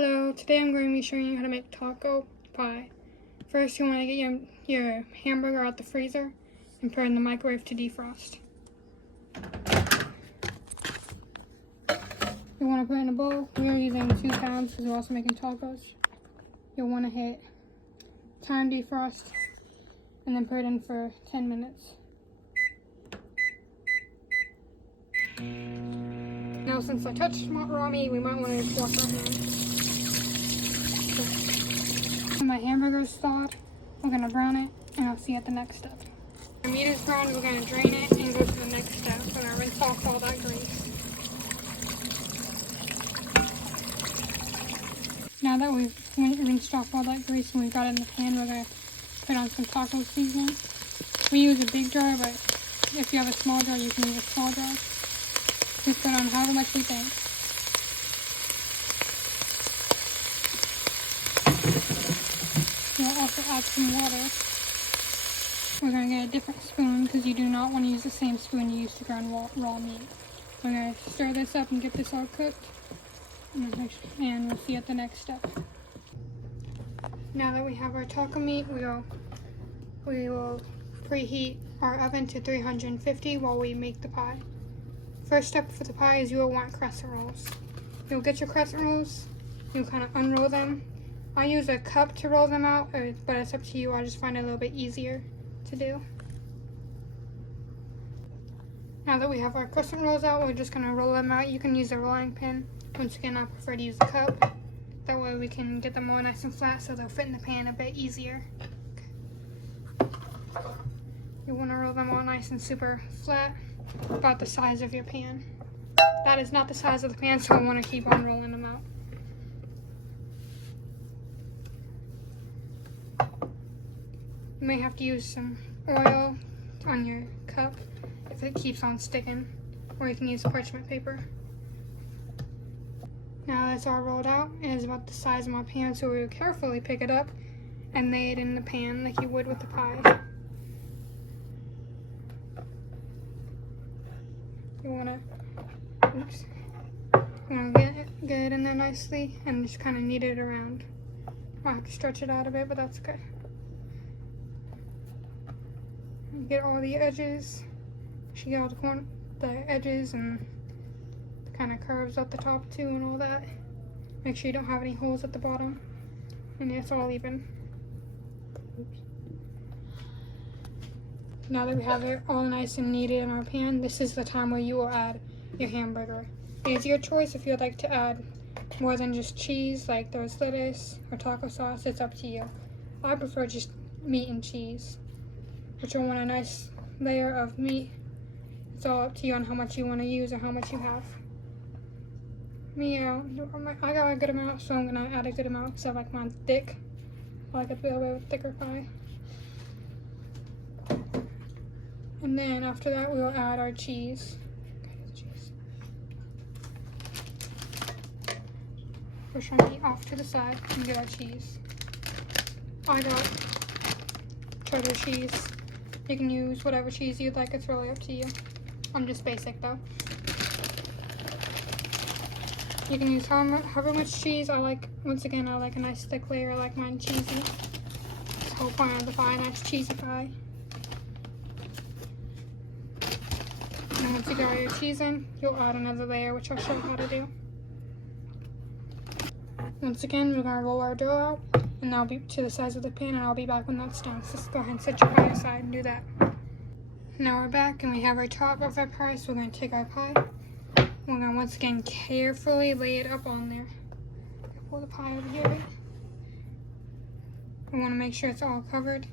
Hello, today I'm going to be showing you how to make taco pie. First, you want to get your hamburger out the freezer and put it in the microwave to defrost. You want to put it in a bowl. We are using 2 pounds because we're also making tacos. You'll want to hit time defrost and then put it in for 10 minutes. Now, since I touched raw meat, we might want to wash our hands. When my hamburger's thawed, we're going to brown it, and I'll see you at the next step. Our meat is browned, we're going to drain it and go to the next step. We're going to rinse off all that grease. Now that we've rinsed off all that grease and we've got it in the pan, we're going to put on some taco seasoning. We use a big jar, but if you have a small jar, you can use a small jar. Just put on however much you think. We'll also add some water. We're going to get a different spoon because you do not want to use the same spoon you used to grind raw meat. We're going to stir this up and get this all cooked. And we'll see you at the next step. Now that we have our taco meat, we will preheat our oven to 350 while we make the pie. First step for the pie is you will want crescent rolls. You'll get your crescent rolls, you'll kind of unroll them. I use a cup to roll them out, but it's up to you. I just find it a little bit easier to do. Now that we have our crescent rolls out, we're just going to roll them out. You can use a rolling pin. Once again, I prefer to use a cup. That way we can get them all nice and flat so they'll fit in the pan a bit easier. You want to roll them all nice and super flat, about the size of your pan. That is not the size of the pan, so I want to keep on rolling them out. You may have to use some oil on your cup if it keeps on sticking, or you can use parchment paper. Now that's all rolled out, it is about the size of my pan, so we will carefully pick it up and lay it in the pan like you would with the pie. You want to get it in there nicely and just kind of knead it around. I'll have to stretch it out a bit, but that's okay. You get all the edges. You should get all the edges and the kind of curves at the top too and all that. Make sure you don't have any holes at the bottom, and it's all even. Oops. Now that we have it all nice and kneaded in our pan, this is the time where you will add your hamburger. It is your choice if you'd like to add more than just cheese, like there's lettuce or taco sauce. It's up to you. I prefer just meat and cheese, but you'll want a nice layer of meat. It's all up to you on how much you want to use or how much you have. Me, I got a good amount, so I'm going to add a good amount because I like mine thick. I like a little bit of a thicker pie. And then after that, we will add our cheese. Push our meat off to the side and get our cheese. I got cheddar cheese. You can use whatever cheese you'd like, it's really up to you. I'm just basic though. You can use however much cheese. Once again, I like a nice thick layer. I like mine cheesy. That's the whole point of the pie, nice cheesy pie. And once you got all your cheese in, you'll add another layer, which I'll show you how to do. Once again, we're going to roll our dough out, and that'll be to the size of the pan, and I'll be back when that's done. So just go ahead and set your pie aside and do that. Now we're back, and we have our top of our pie, so we're going to take our pie. We're going to once again carefully lay it up on there. Pull the pie over here. We want to make sure it's all covered.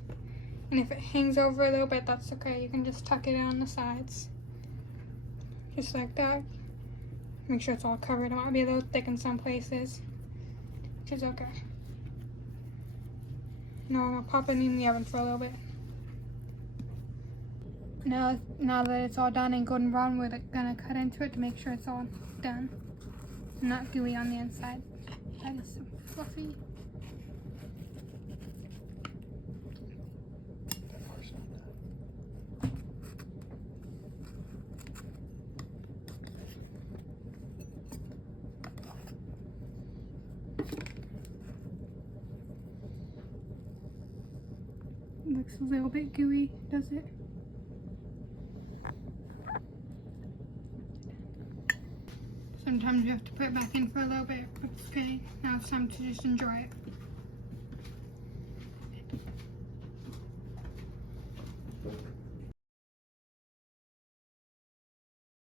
And if it hangs over a little bit, that's okay. You can just tuck it in on the sides. Just like that. Make sure it's all covered. It might be a little thick in some places, which is okay. Now I'm going to pop it in the oven for a little bit. Now that it's all done and golden brown, we're going to cut into it to make sure it's all done. Not gooey on the inside. That is so fluffy. looks a little bit gooey, does it? Sometimes you have to put it back in for a little bit, but it's okay. Now it's time to just enjoy it.